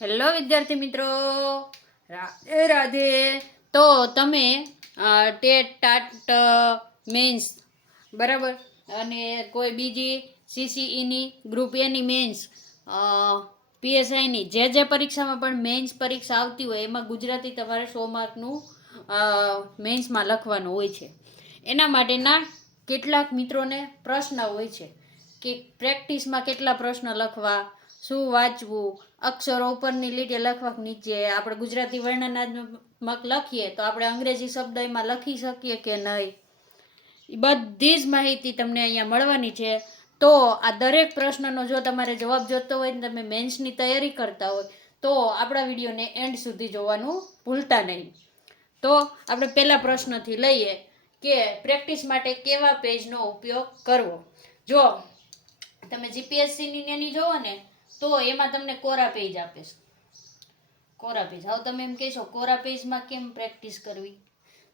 Hello વિદ્યાર્થી મિત્રો, રાધે રાધે. તો તમે ટેટ ટાટ મેન્સ બરાબર અને કોઈ બીજી સીસીઈની ગ્રુપ એની મેન્સ પીએસઆઈની જે પરીક્ષામાં પણ મેન્સ પરીક્ષા આવતી હોય એમાં ગુજરાતી તમારે 100 માર્કનું મેન્સમાં લખવાનું હોય છે. એના માટેના કેટલાક મિત્રોને પ્રશ્ન હોય છે કે પ્રેક્ટિસમાં કેટલા પ્રશ્ન લખવા, શું વાંચવું, અક્ષરો ઉપરની લીટે લખવા નીચે, આપણે ગુજરાતી વર્ણનાત્મક લખીએ તો આપણે અંગ્રેજી શબ્દ એમાં લખી શકીએ કે નહીં, એ બધી જ માહિતી તમને અહીંયા મળવાની છે. તો આ દરેક પ્રશ્નનો જો તમારે જવાબ જોતો હોય ને તમે મેન્સની તૈયારી કરતા હોય તો આપણા વિડીયોને એન્ડ સુધી જોવાનું ભૂલતા નહીં. તો આપણે પહેલા પ્રશ્નથી લઈએ કે પ્રેક્ટિસ માટે કેવા પેજનો ઉપયોગ કરવો. જો તમે જીપીએસસીની એની જોવો ને તો એમાં તમને કોરા પેજ આપે છે. કોરા પેજ, હવે તમે એમ કહેશો કોરા પેજમાં કેમ પ્રેક્ટિસ કરવી?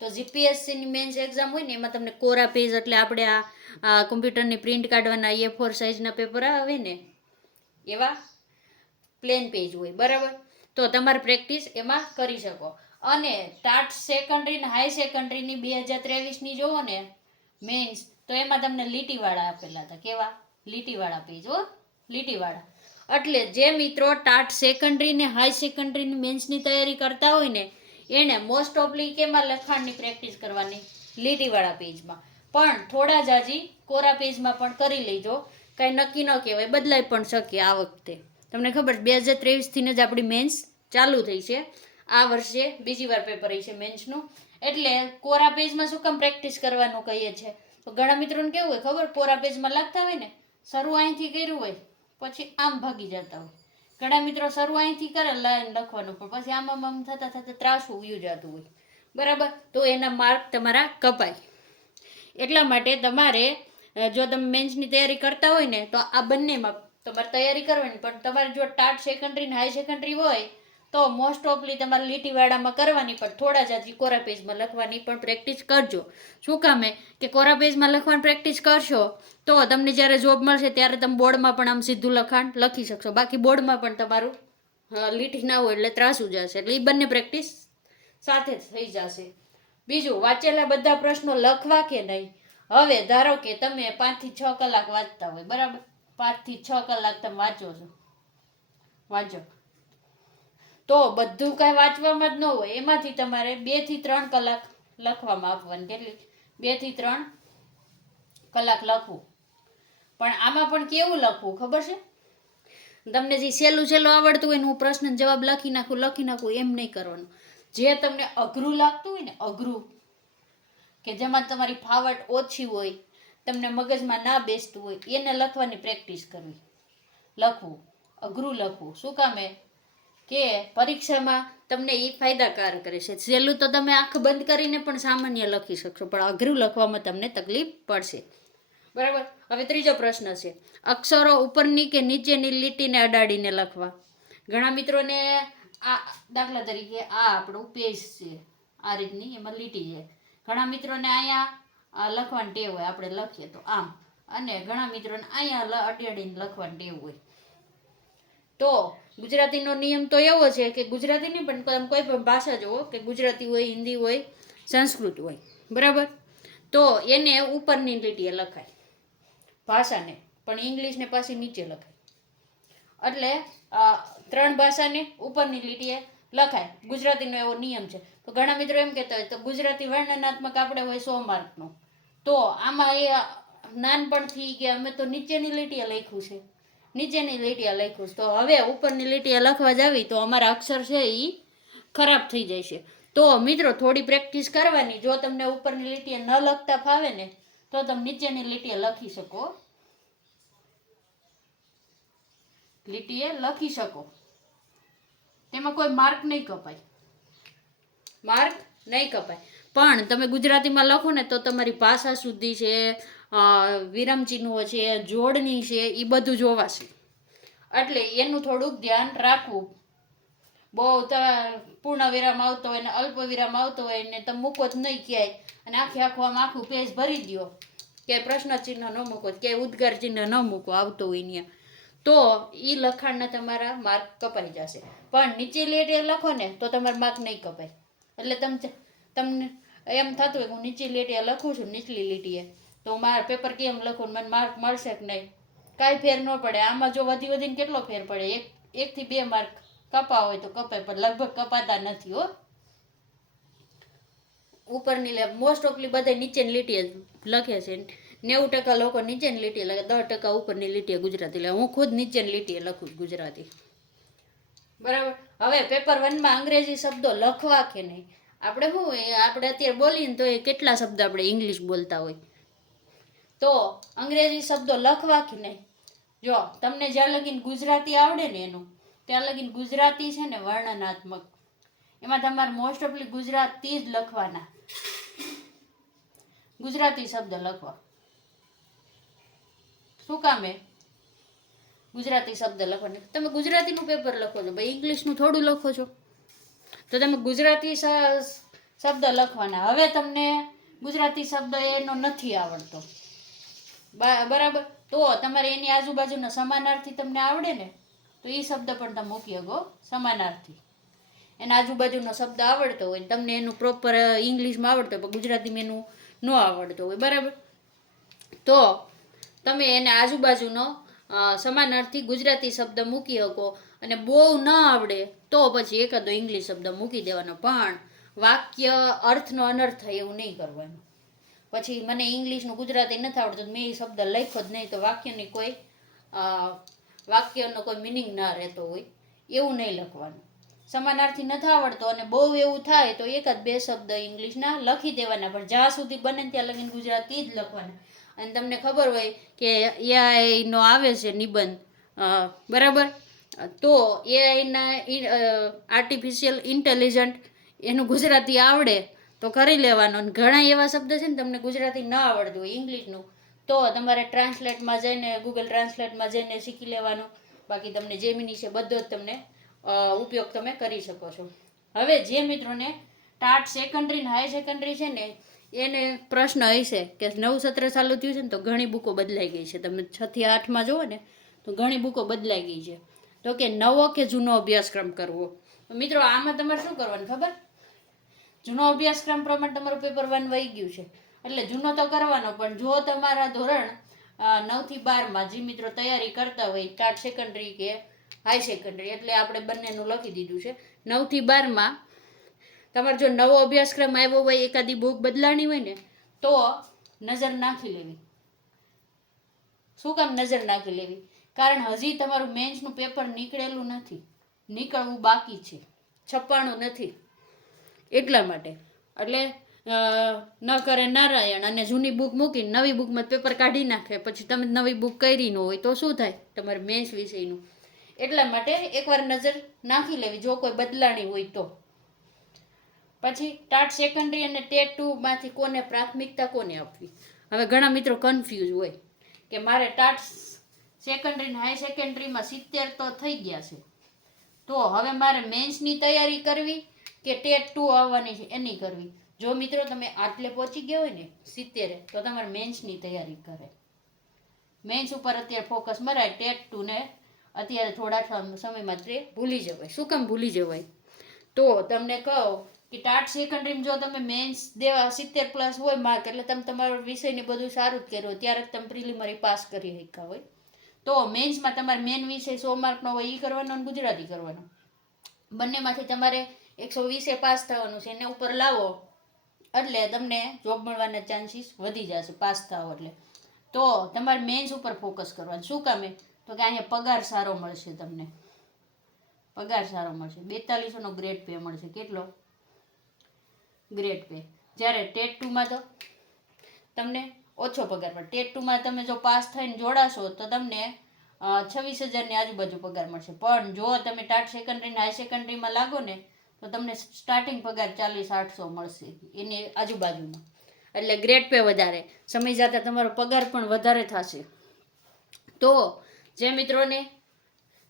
તો જીપીએસસીની મેન્સ એક્ઝામ હોય ને એમાં તમને કોરા પેજ એટલે આપણે આ કમ્પ્યુટરની પ્રિન્ટ કાઢવાના A4 સાઇઝના પેપર આવે ને એવા પ્લેન પેજ હોય, બરાબર. તો તમારે પ્રેક્ટિસ એમાં કરી શકો. અને ટાટ સેકન્ડરી ને હાઈ સેકન્ડરીની 2023ની જોવો ને મેન્સ તો એમાં તમને લીટીવાળા આપેલા હતા. કેવા? લીટીવાળા પેજ હો, લીટીવાળા. એટલે જે મિત્રો ટાટ સેકન્ડરી ને હાઈ સેકન્ડરીની મેન્સની તૈયારી કરતા હોય ને એને મોસ્ટ ઓફલી કેમાં લખાણની પ્રેક્ટિસ કરવાની? લીટીવાળા પેજમાં. પણ થોડા જાજી કોરા પેજમાં પણ કરી લેજો, કાંઈ નક્કી ન કહેવાય, બદલાઈ પણ શકે. આ વખતે તમને ખબર 2023થી જ આપણી મેન્સ ચાલુ થઈ છે. આ વર્ષે બીજી વાર પેપર છે મેન્સનું. એટલે કોરા પેજમાં શું કામ પ્રેક્ટિસ કરવાનું કહીએ છીએ? તો ઘણા મિત્રોને કેવું હોય ખબર, કોરા પેજમાં લખતા હોય ને શરૂ અહીંથી કર્યું હોય પછી આમ ભાગી જતા હોય. ઘણા મિત્રો શરૂ અહીંથી કરે લાઈન લખવાનું પણ પછી આમ થતા થતા ત્રાસું ઉયું જતું હોય, બરાબર. તો એના માર્ક તમારા કપાય. એટલા માટે તમારે જો તમે મેન્સની તૈયારી કરતા હોય ને તો આ બંનેમાં તમારે તૈયારી કરવાની. પણ તમારે જો ટાટ સેકન્ડરી ને હાઈ સેકન્ડરી હોય તો મોસ્ટ ઓફલી તમારે લીટીવાળામાં કરવાની, પણ થોડા જાજી કોરા પેજમાં લખવાની પણ પ્રેક્ટિસ કરજો. શું કામે કે કોરા પેજમાં લખવાની પ્રેક્ટિસ કરશો તો તમને જ્યારે જોબ મળશે ત્યારે તમે બોર્ડમાં પણ આમ સીધું લખાણ લખી શકશો. બાકી બોર્ડમાં પણ તમારું લીટી ના હોય એટલે ત્રાસું જશે. એટલે એ બંને પ્રેક્ટિસ સાથે જ થઈ જશે. બીજું, વાંચેલા બધા પ્રશ્નો લખવા કે નહીં. હવે ધારો કે તમે 5 થી 6 કલાક વાંચતા હોય, બરાબર. 5 થી 6 કલાક તમે વાંચો તો બધું કાંઈ વાંચવામાં જ ન હોય. એમાંથી તમારે 2 થી 3 કલાક લખવામાં આપવાની. કેટલી? 2 થી 3 કલાક લખવું. પણ આમાં પણ કેવું લખવું ખબર છે? તમને જે સહેલું આવડતું હોય ને હું પ્રશ્ન જવાબ લખી નાખું એમ નહીં કરવાનું. જે તમને અઘરું લાગતું હોય ને, અઘરું કે જેમાં તમારી ફાવટ ઓછી હોય, તમને મગજમાં ના બેસતું હોય, એને લખવાની પ્રેક્ટિસ કરવી. લખવું, અઘરું લખવું. શું કામે કે પરીક્ષામાં તમને એ ફાયદાકારક રહેશે. સહેલું તો તમે આંખ બંધ કરીને પણ સામાન્ય લખી શકશો, પણ અઘરું લખવામાં તમને તકલીફ પડશે, બરાબર. હવે ત્રીજો પ્રશ્ન છે, અક્ષરો ઉપરની કે નીચેની લીટીને અડાડીને લખવા. ઘણા મિત્રોને આ દાખલા તરીકે આ આપણું પેજ છે, આ રીતની એમાં લીટી છે. ઘણા મિત્રોને અહીંયા લખવાની ટેવ હોય, આપણે લખીએ તો આમ, અને ઘણા મિત્રોને અહીંયા અડાડીને લખવાની ટેવ હોય. તો ગુજરાતીનો નિયમ તો એવો છે કે ગુજરાતીની પણ તમે કોઈ પણ ભાષા જુઓ કે ગુજરાતી હોય, હિન્દી હોય, સંસ્કૃત હોય, બરાબર. તો એને ઉપરની લીટીએ લખાય ભાષાને, પણ ઇંગ્લિશને પાછી નીચે લખાય. એટલે 3 ભાષાને ઉપરની લીટીએ લખાય. ગુજરાતીનો એવો નિયમ છે. તો ઘણા મિત્રો એમ કહેતા હોય તો ગુજરાતી વર્ણનાત્મક આપણે હોય 100 માર્કનું, તો આમાં એ નાનપણથી કે અમે તો નીચેની લીટીએ લખ્યું છે, નીચેની લીટીએ લખ્યું છે. તો હવે ઉપરની લીટીએ લખવા જાવી તો અમારા અક્ષર છે એ ખરાબ થઈ જાય છે. તો મિત્રો થોડી પ્રેક્ટિસ કરવાની. જો તમને ઉપરની લીટીએ ન લખતા ફાવે ને તો તમે નીચેની લીટીએ લખી શકો, લીટીએ લખી શકો. તેમાં કોઈ માર્ક નહીં કપાય, માર્ક નહીં કપાય. પણ તમે ગુજરાતીમાં લખો ને તો તમારી ભાષા શુદ્ધિ છે, વિરામચિહ્નો છે, જોડણી છે, એ બધું જોવાશે. એટલે એનું થોડુંક ધ્યાન રાખવું. બહુ પૂર્ણ વિરામ આવતો હોય ને અલ્પ વિરામ આવતો હોય ને તમે મૂકો જ નહીં ક્યાંય, અને આખું આખું પેજ ભરી દો, કે પ્રશ્ન ચિહ્ન ન મૂકો, કે ઉદ્ગાર ચિહ્ન ન મૂકો આવતો હોય ત્યાં, તો એ લખાણના તમારા માર્ક કપાઈ જશે. પણ નીચે લીટીએ લખો ને તો તમારા માર્ક નહીં કપાય. એટલે તમને એમ થતું હોય કે હું નીચે લીટીએ લખું છું, નીચલી લીટીએ, તો મારા પેપર કેમ લખું, મને માર્ક મળશે કે નહીં? કાંઈ ફેર ન પડે. આમાં જો વધી વધીને કેટલો ફેર પડે, 1 થી 2 માર્ક કપા હોય તો કપાય, પણ લગભગ કપાતા નથી હો. ઉપરની મોસ્ટ ઓફલી બધા નીચેની લીટીએ લખે છે. 90% લોકો નીચેની લીટીએ લખે, 10% ઉપરની લીટીએ ગુજરાતી લખે. હું ખુદ નીચેની લીટીએ લખું છું ગુજરાતી. બરાબર. હવે પેપર 1માં અંગ્રેજી શબ્દો લખવા કે નહીં, આપણે શું આપણે અત્યારે બોલીને તો એ કેટલા શબ્દ આપણે ઇંગ્લિશ બોલતા હોય, તો અંગ્રેજી શબ્દો લખવા કે નહીં. જો તમને જ્યાં લગીન ગુજરાતી આવડે ને એનું, ત્યાં લગીન ગુજરાતી છે ને વર્ણનાત્મક, એમાં તમારે મોસ્ટ ઓફલી ગુજરાતી જ લખવાના, ગુજરાતી શબ્દ લખવા. શું કામ હે ગુજરાતી શબ્દ લખવાના? તમે ગુજરાતીનું પેપર લખો છો ભાઈ, ઇંગ્લિશનું થોડું લખો છો, તો તમે ગુજરાતી શબ્દ લખવાના. હવે તમને ગુજરાતી શબ્દ એનો નથી આવડતો, બરાબર, તો તમારે એની આજુબાજુના સમાનાર્થી તમને આવડે ને, તો એ શબ્દ પણ તમે મૂકી શકો. સમાનાર્થી એના આજુબાજુનો શબ્દ આવડતો હોય, તમને એનું પ્રોપર ઇંગ્લિશમાં આવડતો હોય પણ ગુજરાતીમાં એનું ન આવડતો હોય, બરાબર, તો તમે એને આજુબાજુનો સમાનાર્થી ગુજરાતી શબ્દ મૂકી શકો. અને બહુ ન આવડે તો પછી એકાદો ઇંગ્લિશ શબ્દ મૂકી દેવાનો, પણ વાક્ય અર્થનો અનર્થ થાય એવું નહીં કરવાનું. પછી મને ઇંગ્લિશનું ગુજરાતી નથી આવડતું, મેં એ શબ્દ લખ્યો જ નહીં, તો વાક્યનો કોઈ મિનિંગ ના રહેતો હોય એવું નહીં લખવાનું. સમાનાર્થી નથી આવડતો અને બહુ એવું થાય તો 1-2 શબ્દ ઇંગ્લિશના લખી દેવાના, પણ જ્યાં સુધી બને ત્યાં લગીને ગુજરાતી જ લખવાના. અને તમને ખબર હોય કે એઆઈનો આવે છે નિબંધ, બરાબર, તો એઆઈના આર્ટિફિશિયલ ઇન્ટેલિજન્ટ એનું ગુજરાતી આવડે તો કરી લેવાનું. અને ઘણા એવા શબ્દ છે ને તમને ગુજરાતી ના આવડતું હોય ઇંગ્લિશનું, તો તમારે ટ્રાન્સલેટમાં જઈને, ગૂગલ ટ્રાન્સલેટમાં જઈને શીખી લેવાનું. બાકી તમને જેમિની છે બધો જ તમને ઉપયોગ તમે કરી શકો છો. હવે જે મિત્રોને ટાટ સેકન્ડરી ને હાઈ સેકન્ડરી છે ને, એને પ્રશ્ન હશે કે નવું સત્ર ચાલુ થયું છે ને તો ઘણી બુકો બદલાઈ ગઈ છે. તમે 6 થી 8માં જુઓ ને તો ઘણી બુકો બદલાઈ ગઈ છે. તો કે નવો કે જૂનો અભ્યાસક્રમ કરવો. મિત્રો આમાં તમારે શું કરવાનું ખબર? જૂનો અભ્યાસક્રમ પ્રમાણે તમારું પેપર 1 વહી ગયું છે એટલે જૂનો તો કરવાનો, પણ જો તમારા ધોરણ 9 થી 12માં જે મિત્રો તૈયારી કરતા હોય, ટાટ સેકન્ડરી કે હાઈ સેકન્ડરી, એટલે આપણે બંનેનું લખી દીધું છે. 9 થી 12માં તમારે જો નવો અભ્યાસક્રમ આવ્યો હોય, એકાદી બુક બદલાણી હોય ને, તો નજર નાખી લેવી. શું કામ નજર નાખી લેવી? કારણ હજી તમારું મેન્સનું પેપર નીકળેલું નથી, નીકળવું બાકી છે, છપાણું નથી, એટલા માટે. એટલે ન કરે નારાયણ, અને જૂની બુક મૂકીને નવી બુકમાં પેપર કાઢી નાખે, પછી તમે નવી બુક કરી ન હોય તો શું થાય તમારે મેન્સ વિષયનું. એટલા માટે એકવાર નજર નાખી લેવી જો કોઈ બદલાણી હોય તો. પછી ટાટ સેકન્ડરી અને ટેટ 2માંથી કોને પ્રાથમિકતા કોને આપવી? હવે ઘણા મિત્રો કન્ફ્યુઝ હોય કે મારે ટાટ સેકન્ડરી અને હાઈ સેકન્ડરીમાં 70 તો થઈ ગયા છે, તો હવે મારે મેન્સની તૈયારી કરવી કે ટેટ 2 આવવાની છે એની કરવી? જો મિત્રો તમે આટલે પહોંચી ગયા હોય ને 70, તો તમારે મેન્સની તૈયારી કરે. મેન્સ ઉપર અત્યારે ફોકસ મરાય, ટેટ 2 ને અત્યારે થોડા સમયમાં ભૂલી જવાય. શું કામ ભૂલી જવાય? તો તમને કહું કે ટાટ સેકન્ડરીમાં જો તમે મેન્સ દેવા 70+ હોય માર્ક, એટલે તમે તમારું વિષયને બધું સારું જ કર્યું, ત્યારે તમે પ્રિલિમરી પાસ કરી શક્યા હોય. તો મેન્સમાં તમારે મેન વિષય 100 માર્કનો હોય એ કરવાનો અને ગુજરાતી કરવાનો. બંનેમાંથી તમારે 120 પાસ થવાનું છે, એને ઉપર લાવો એટલે તમને જોબ મળવાના ચાન્સીસ વધી જશે પાસ થાવ એટલે. તો તમારે મેન્સ ઉપર ફોકસ કરવાનું. શું કામે? તો કે અહીંયા પગાર સારો મળશે, તમને પગાર સારો મળશે, 4200નો ગ્રેડ પે મળશે. કેટલો ગ્રેડ પે? જ્યારે ટેટ 2માં તો તમને ઓછો પગાર મળે. ટેટ 2માં તમે જો પાસ થઈને જોડાશો તો તમને 26,000ની આજુબાજુ પગાર મળશે. પણ જો તમે ટાટ સેકન્ડરી હાઈ સેકન્ડરીમાં લાગો ને તો તમને સ્ટાર્ટિંગ પગાર 40,800 મળશે એની આજુબાજુમાં. એટલે ગ્રેડ પે વધારે, સમય જતાં તમારો પગાર પણ વધારે થશે. તો જે મિત્રોને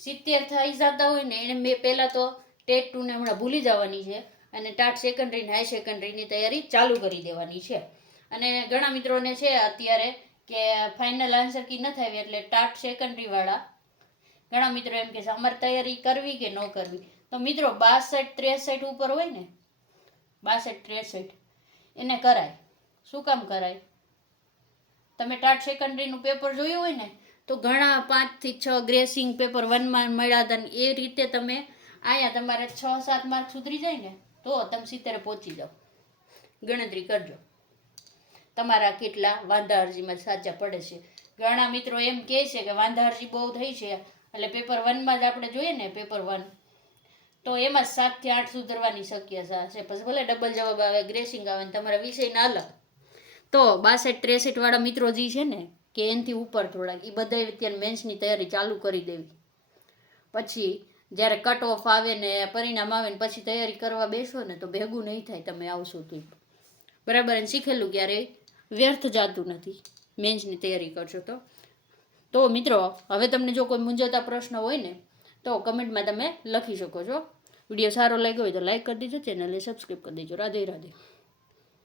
70 થઈ જતા હોય ને એને મેં પહેલાં તો ટેટ 2ને હમણાં ભૂલી જવાની છે અને ટાટ સેકન્ડરી હાઈ સેકન્ડરીની તૈયારી ચાલુ કરી દેવાની છે. અને ઘણા મિત્રોને છે અત્યારે કે ફાઇનલ આન્સર કી ન થાય એટલે ટાટ સેકન્ડરીવાળા ઘણા મિત્રો એમ કહે છે અમારે તૈયારી કરવી કે ન કરવી. તો મિત્રો 62-63 ઉપર હોય ને, 62-63 એને કરાય. શું કામ કરાય? તમે ટાટ સેકન્ડરીનું પેપર જોયું હોય ને તો ઘણા 5 થી 6 ગ્રેસિંગ પેપર 1માં મળ્યા હતા ને એ રીતે તમે અહીંયા તમારે 6-7 માર્ક સુધરી જાય ને તો તમે 70 પહોંચી જાઓ. ગણતરી કરજો તમારા કેટલા વાંધા અરજીમાં સાચા પડે છે. ઘણા મિત્રો એમ કહે છે કે વાંધા અરજી બહુ થઈ છે એટલે પેપર 1માં જ આપણે જોઈએ ને પેપર 1 તો એમાં 7 થી 8 સુધરવાની શક્યતા છે. પછી ભલે ડબલ જવાબ આવે, ગ્રેસિંગ આવે ને તમારા વિષય ના અલગ, તો 62-63 વાળા મિત્રો જે છે ને કે એનાથી ઉપર થોડાક એ બધા અત્યારે મેન્સની તૈયારી ચાલુ કરી દેવી. પછી જ્યારે કટ ઓફ આવે ને પરિણામ આવે ને પછી તૈયારી કરવા બેસો ને તો ભેગું નહીં થાય. તમે આવશો તો બરાબર. અને શીખેલું ક્યારેય વ્યર્થ જતું નથી. મેન્સની તૈયારી કરશો તો મિત્રો હવે તમને જો કોઈ મૂંઝવતા પ્રશ્ન હોય ને તો કમેન્ટમાં તમે લખી શકો છો. વિડીયો સારો લાગ્યો હોય તો લાઈક કરી દેજો, ચેનલને સબસ્ક્રાઈબ કરી દેજો. રાધે રાધે.